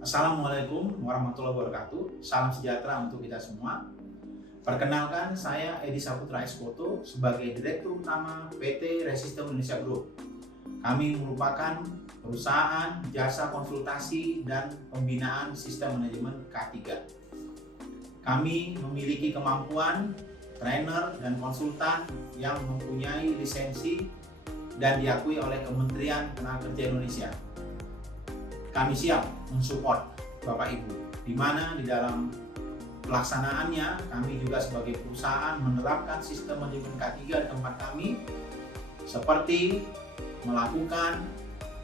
Assalamualaikum warahmatullahi wabarakatuh. Salam sejahtera untuk kita semua. Perkenalkan, saya Edi Saputra Espoto sebagai Direktur Utama PT Resistem Indonesia Group. Kami merupakan perusahaan jasa konsultasi dan pembinaan sistem manajemen K3. Kami memiliki kemampuan trainer dan konsultan yang mempunyai lisensi dan diakui oleh Kementerian Tenaga Kerja Indonesia. Kami siap mensupport Bapak Ibu, di mana di dalam pelaksanaannya kami juga sebagai perusahaan menerapkan sistem manajemen K3 di tempat kami, seperti melakukan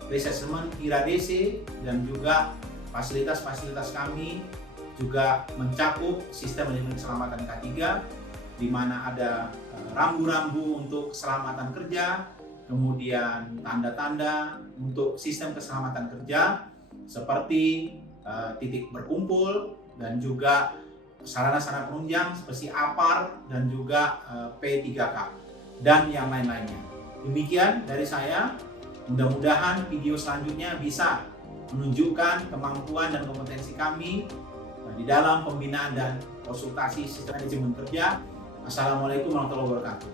reassessment IRA-DC dan juga fasilitas-fasilitas kami juga mencakup sistem manajemen keselamatan K3, di mana ada rambu-rambu untuk keselamatan kerja, kemudian tanda-tanda untuk sistem keselamatan kerja seperti titik berkumpul dan juga sarana-sarana penunjang seperti APAR dan juga P3K dan yang lain-lainnya. Demikian dari saya, mudah-mudahan video selanjutnya bisa menunjukkan kemampuan dan kompetensi kami di dalam pembinaan dan konsultasi sistem manajemen kerja. Assalamualaikum warahmatullahi wabarakatuh.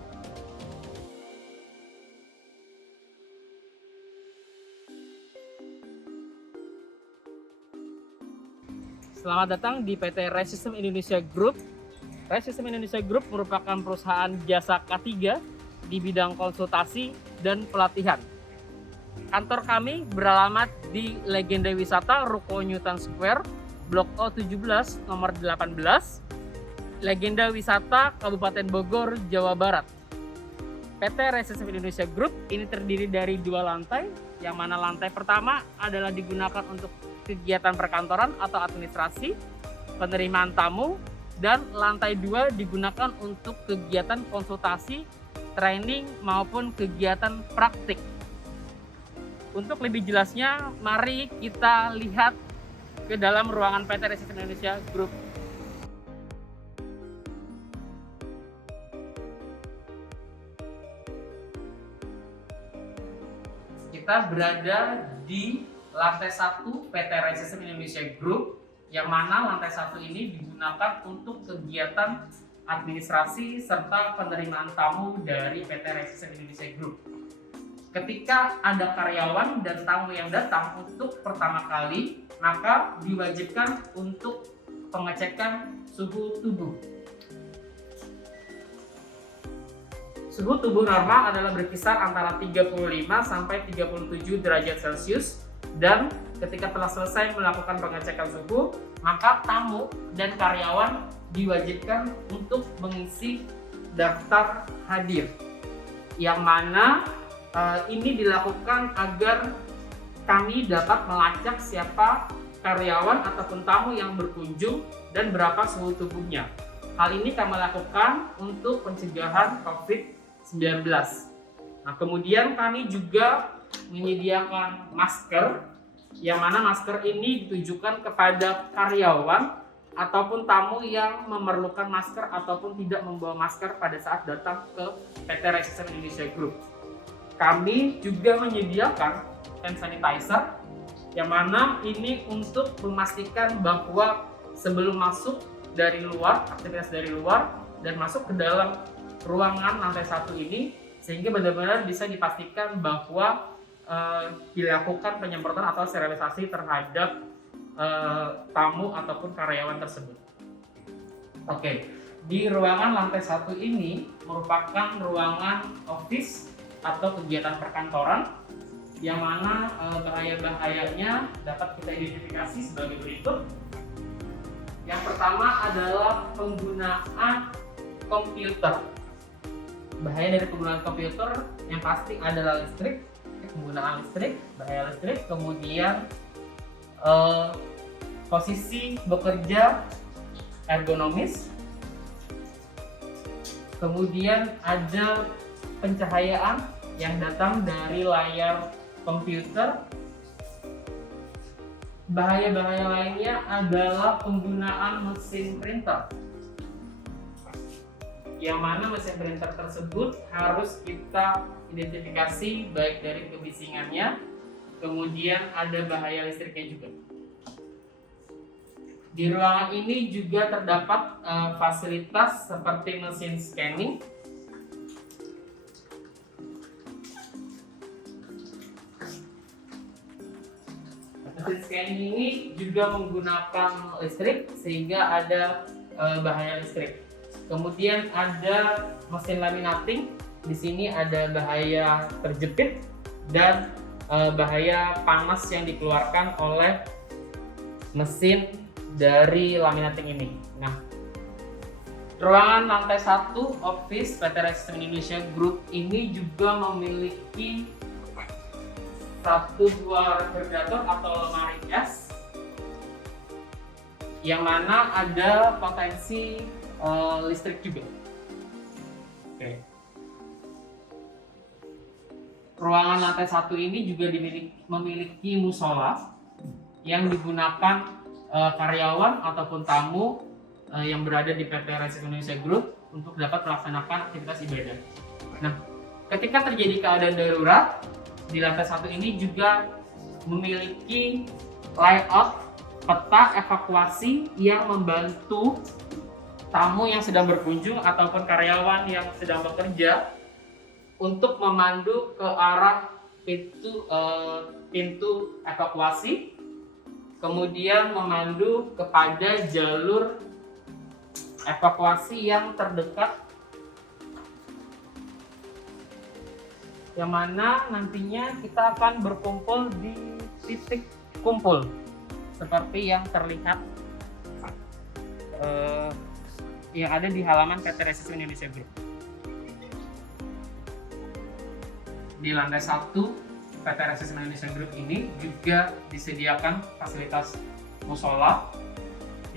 Selamat datang di PT Resistem Indonesia Group. Resistem Indonesia Group merupakan perusahaan jasa K3 di bidang konsultasi dan pelatihan. Kantor kami beralamat di Legenda Wisata Ruko Newton Square, Blok O17 nomor 18, Legenda Wisata Kabupaten Bogor, Jawa Barat. PT Resistem Indonesia Group ini terdiri dari 2 lantai, yang mana lantai pertama adalah digunakan untuk kegiatan perkantoran atau administrasi, penerimaan tamu, dan lantai 2 digunakan untuk kegiatan konsultasi, training, maupun kegiatan praktik. Untuk lebih jelasnya, mari kita lihat ke dalam ruangan PT Resistem Indonesia Group. Kita berada di lantai 1 PT Resistem Indonesia Group, yang mana lantai 1 ini digunakan untuk kegiatan administrasi serta penerimaan tamu dari PT Resistem Indonesia Group. Ketika ada karyawan dan tamu yang datang untuk pertama kali, maka diwajibkan untuk pengecekan suhu tubuh. Suhu tubuh normal adalah berkisar antara 35 sampai 37 derajat Celcius, dan ketika telah selesai melakukan pengecekan suhu, maka tamu dan karyawan diwajibkan untuk mengisi daftar hadir, yang mana ini dilakukan agar kami dapat melacak siapa karyawan ataupun tamu yang berkunjung dan berapa suhu tubuhnya. Hal ini kami lakukan untuk pencegahan COVID-19. Nah, kemudian kami juga menyediakan masker, yang mana masker ini ditujukan kepada karyawan ataupun tamu yang memerlukan masker ataupun tidak membawa masker pada saat datang ke PT Resistem Indonesia Group. Kami juga menyediakan hand sanitizer, yang mana ini untuk memastikan bahwa sebelum masuk dari luar, aktivitas dari luar, dan masuk ke dalam ruangan lantai 1 ini, sehingga benar-benar bisa dipastikan bahwa dilakukan penyemprotan atau sterilisasi terhadap tamu ataupun karyawan tersebut. Oke, di ruangan lantai 1 ini merupakan ruangan office atau kegiatan perkantoran, yang mana bahaya-bahayanya dapat kita identifikasi sebagai berikut. Yang pertama adalah penggunaan komputer. Bahaya dari penggunaan komputer yang pasti adalah listrik, penggunaan listrik, bahaya listrik, kemudian posisi bekerja ergonomis, kemudian ada pencahayaan yang datang dari layar komputer. Bahaya-bahaya lainnya adalah penggunaan mesin printer, yang mana mesin printer tersebut harus kita identifikasi baik dari kebisingannya, kemudian ada bahaya listriknya juga. Di ruangan ini juga terdapat fasilitas seperti mesin scanning, mesin scanning ini juga menggunakan listrik sehingga ada bahaya listrik. Kemudian ada mesin laminating, di sini ada bahaya terjepit dan bahaya panas yang dikeluarkan oleh mesin dari laminating ini. Nah, ruangan lantai 1 office PT Resistem Indonesia Group ini juga memiliki satu buah refrigerator atau lemari es yang mana ada potensi listrik juga. Oke. Ruangan lantai 1 ini juga memiliki musola yang digunakan karyawan ataupun tamu yang berada di PT Resistem Indonesia Group untuk dapat melaksanakan aktivitas ibadah. Nah, ketika terjadi keadaan darurat, di lantai 1 ini juga memiliki layout peta evakuasi yang membantu tamu yang sedang berkunjung ataupun karyawan yang sedang bekerja untuk memandu ke arah pintu evakuasi, kemudian memandu kepada jalur evakuasi yang terdekat, yang mana nantinya kita akan berkumpul di titik kumpul seperti yang terlihat yang ada di halaman PT Resistem Indonesia Group. Di lantai 1 PT Resistem Indonesia Group ini juga disediakan fasilitas musola,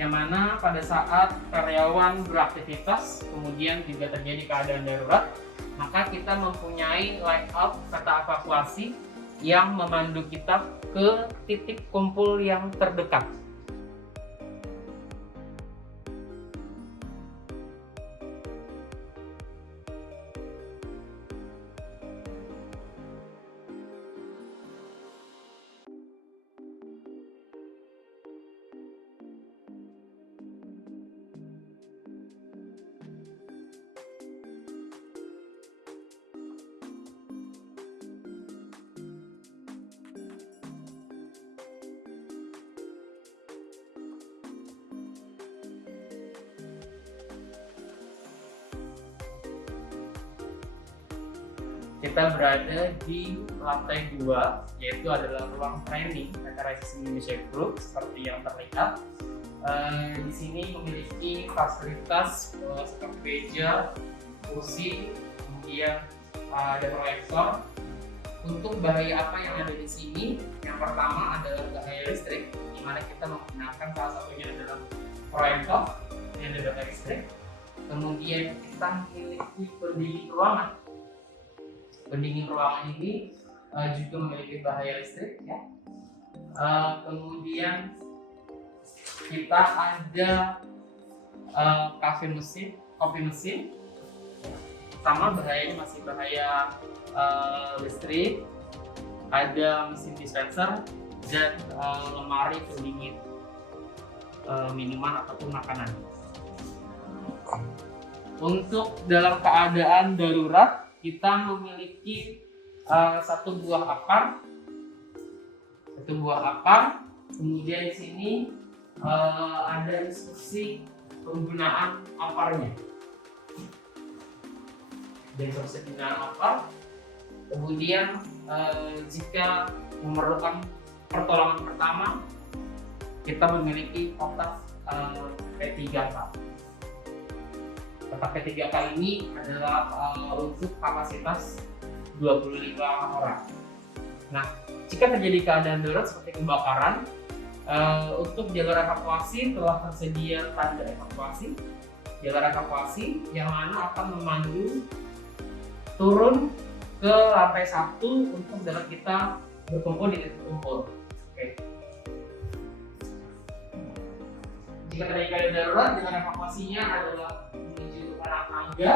yang mana pada saat karyawan beraktivitas kemudian juga terjadi keadaan darurat, maka kita mempunyai layout peta evakuasi yang memandu kita ke titik kumpul yang terdekat. Kita berada di lantai 2, yaitu adalah ruang training PT Resistem Indonesia Group seperti yang terlihat. Di sini memiliki fasilitas seperti meja, kursi, kemudian ada proyektor. Untuk bahaya apa yang ada di sini? Yang pertama adalah bahaya listrik, di mana kita menggunakan salah satunya adalah proyektor yang ada bahaya listrik. Kemudian kita memiliki pendingin ruangan. Pendingin ruangan ini juga memiliki bahaya listrik, ya. Kemudian kita ada kopi mesin, sama bahayanya masih bahaya listrik. Ada mesin dispenser dan lemari pendingin minuman ataupun makanan. Untuk dalam keadaan darurat, kita memiliki satu buah apar, kemudian di sini ada instruksi penggunaan aparnya. Kemudian jika memerlukan pertolongan pertama, kita memiliki kotak P3K. Kotak P3K ini adalah untuk kapasitas 25 orang. Nah, jika terjadi keadaan darurat seperti kebakaran, untuk jalur evakuasi telah tersedia tanda evakuasi, jalur evakuasi yang mana akan memandu turun ke lantai 1 untuk dapat kita berkumpul di titik kumpul. Oke. Jika terjadi keadaan darurat, jalur evakuasinya adalah menuju arah tangga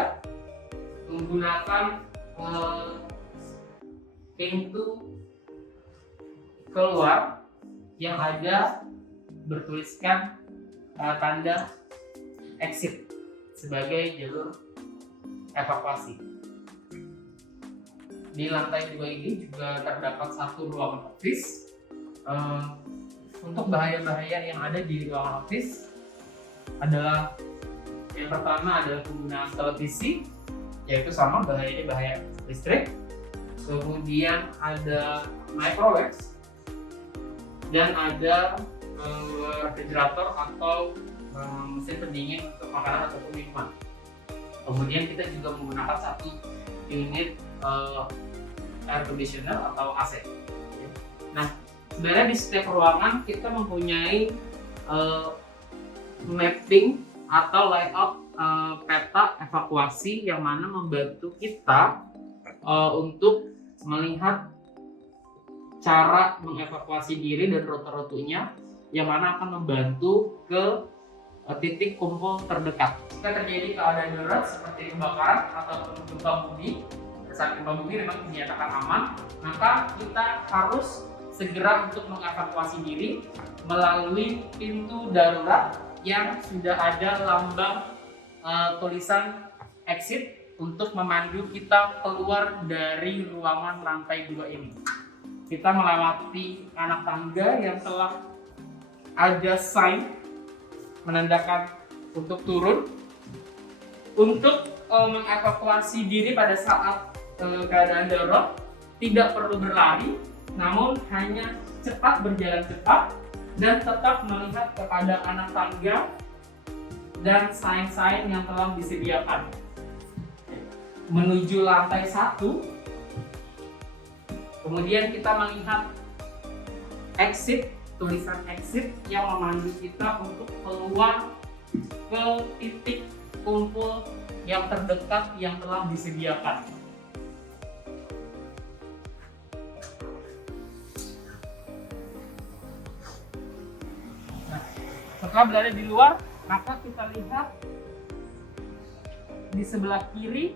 menggunakan pintu keluar yang ada bertuliskan tanda exit sebagai jalur evakuasi. Di lantai 2 ini juga terdapat satu ruangan office. Untuk bahaya-bahaya yang ada di ruangan office adalah yang pertama adalah penggunaan televisi, yaitu sama bahayanya bahaya listrik. Kemudian ada microwave dan ada refrigerator atau mesin pendingin untuk makanan ataupun minuman. Kemudian kita juga menggunakan satu unit air conditioner atau AC. Nah, sebenarnya di setiap ruangan kita mempunyai mapping atau layout peta evakuasi yang mana membantu kita untuk melihat cara mengevakuasi diri dan rute-rutenya, yang mana akan membantu ke titik kumpul terdekat. Jika terjadi keadaan darurat seperti kebakaran atau gempa bumi, saat gempa bumi memang dinyatakan aman, maka kita harus segera untuk mengevakuasi diri melalui pintu darurat yang sudah ada lambang tulisan exit untuk memandu kita keluar dari ruangan lantai 2 ini. Kita melewati anak tangga yang telah ada sign menandakan untuk turun. Untuk mengevakuasi diri pada saat keadaan darurat tidak perlu berlari, namun hanya cepat berjalan cepat dan tetap melihat kepada anak tangga dan sign-sign yang telah disediakan. Menuju lantai 1, kemudian kita melihat exit, tulisan exit yang memandu kita untuk keluar ke titik kumpul yang terdekat yang telah disediakan. Nah, setelah berada di luar, maka kita lihat di sebelah kiri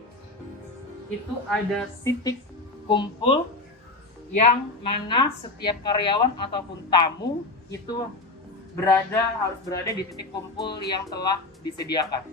itu ada titik kumpul yang mana setiap karyawan ataupun tamu itu harus berada di titik kumpul yang telah disediakan.